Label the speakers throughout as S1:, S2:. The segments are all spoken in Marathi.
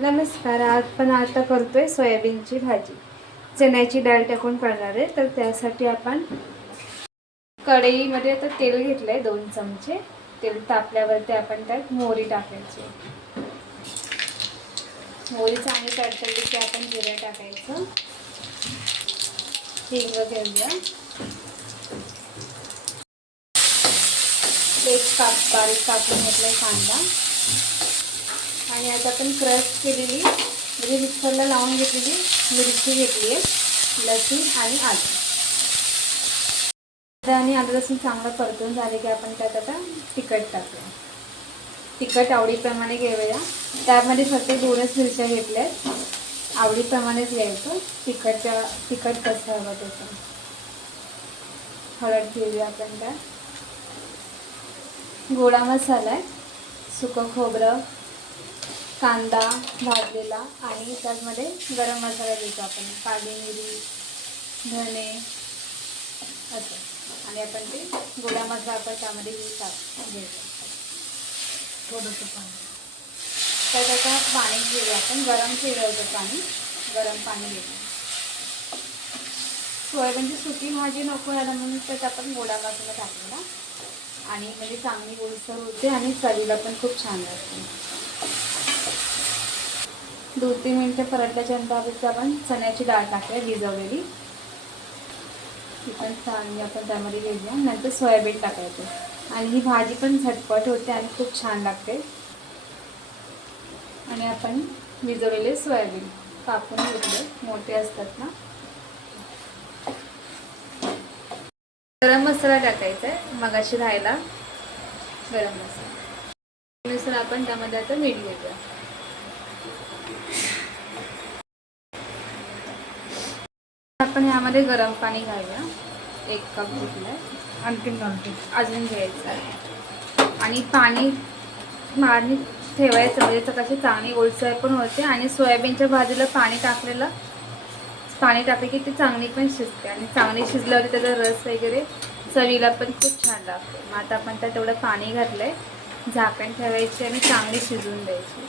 S1: नमस्कार आज पण आता करतोय सोयाबीनची भाजी. चण्याची डाळ टाकून करणार आहे तर त्यासाठी आपण कढईमध्ये आता तेल घेतलं आहे दोन चमचे. तेल तापल्यावरती आपण त्यात मोहरी टाकायची. मोहरी चांगली तडतडली की आपण जिरं टाकायचं. हिंग घेऊया. एक काप बारीक कापून घेतलाय कांदा. आणि आता आपण क्रश केलेली म्हणजे मिक्सरला लावून घेतलेली मिरची घेतली आहे लसूण आणि आलं. आणि आलं लसूण चांगलं परतून झाले की आपण त्यात आता तिखट टाकूया. तिखट आवडीप्रमाणे घेऊया. त्यामध्ये फक्त दोनच मिरच्या घेतल्या आहेत. आवडीप्रमाणेच घ्यायचं. तिखटच्या तिखट कसं हवं त्याचं हळद घेऊया आपण त्यात. गोडा मसाला आहे. सुकं खोबरं. कांदा भाजलेला आणि त्यामध्ये गरम मसाला देतो आपण. काली मिरी धने असं. आणि आपण ते गोडा मसाला आपण त्यामध्ये टाक घ्यायचा थोडंसं पाणी. तर आता पाणी घेऊया आपण. गरम फिरवतो पाणी गरम पाणी घेतो सोयाबीनची सुकी भाजी नको यायला म्हणून त्यात आपण गोडा मसाला टाकलेला. आणि म्हणजे चांगली गोळसर होते आणि चवीला पण खूप छान लागते. दोन तीन मिनटं परतल्याच्यानंतर आपण आपण चण्याची डाळ टाकूया भिजवलेली. ती पण चांगली आपण त्यामध्ये घेऊया नंतर सोयाबीन टाकायचं. आणि ही भाजी पण झटपट होते आणि खूप छान लागते. आणि आपण भिजवलेले सोयाबीन कापून घेतले. मोठे असतात ना. गरम मसाला टाकायचा आहे. मगाशी राहायला गरम मसाला. नुसार आपण त्यामध्ये आता मीठ घेतोय आपण ह्यामध्ये गरम पाणी घालूया. एक कप घेतलं
S2: आणखीन घालते
S1: अजून घ्यायचं आहे. आणि पाणी पाणी ठेवायचं म्हणजे तर कशी चांगली ओलसर पण होते आणि सोयाबीनच्या भाजीला पाणी टाकलेलं पाणी टाकले की ती चांगली पण शिजते आणि चांगली शिजल्यावर त्याचा रस वगैरे चवीला पण खूप छान लागते. मग आता आपण त्यात तेवढं पाणी घातलं आहे झाकण ठेवायची आणि चांगली शिजवून द्यायची.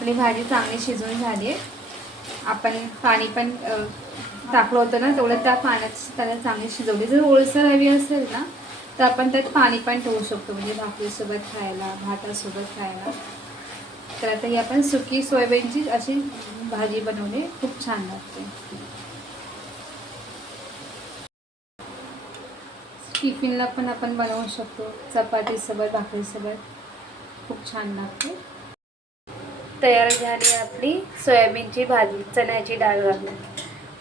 S1: आपली भाजी चांगली शिजून झाली आहे. आपण पाणी पण टाकलं होतं ना तेवढं त्या पाण्यात त्याला चांगली शिजवली. जर ओळसर हवी असेल ना तर आपण त्यात पाणी पण ठेवू शकतो म्हणजे भाकरीसोबत खायला भातासोबत खायला. तर आता ही आपण सुकी सोयाबीनची अशी भाजी बनवली खूप छान लागते. टिफिनला पण आपण बनवू शकतो. चपातीसोबत भाकरीसोबत. खूप छान लागते. तयार झाली आपली सोयाबीनची भाजी चण्याची डाळ घालून.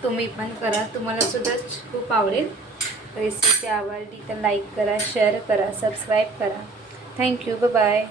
S1: तुम्ही पण करा. तुम्हाला सुद्धा खूप आवडेल. रेसिपी आवडली तर लाईक करा शेअर करा सबस्क्राईब करा. Thank you bye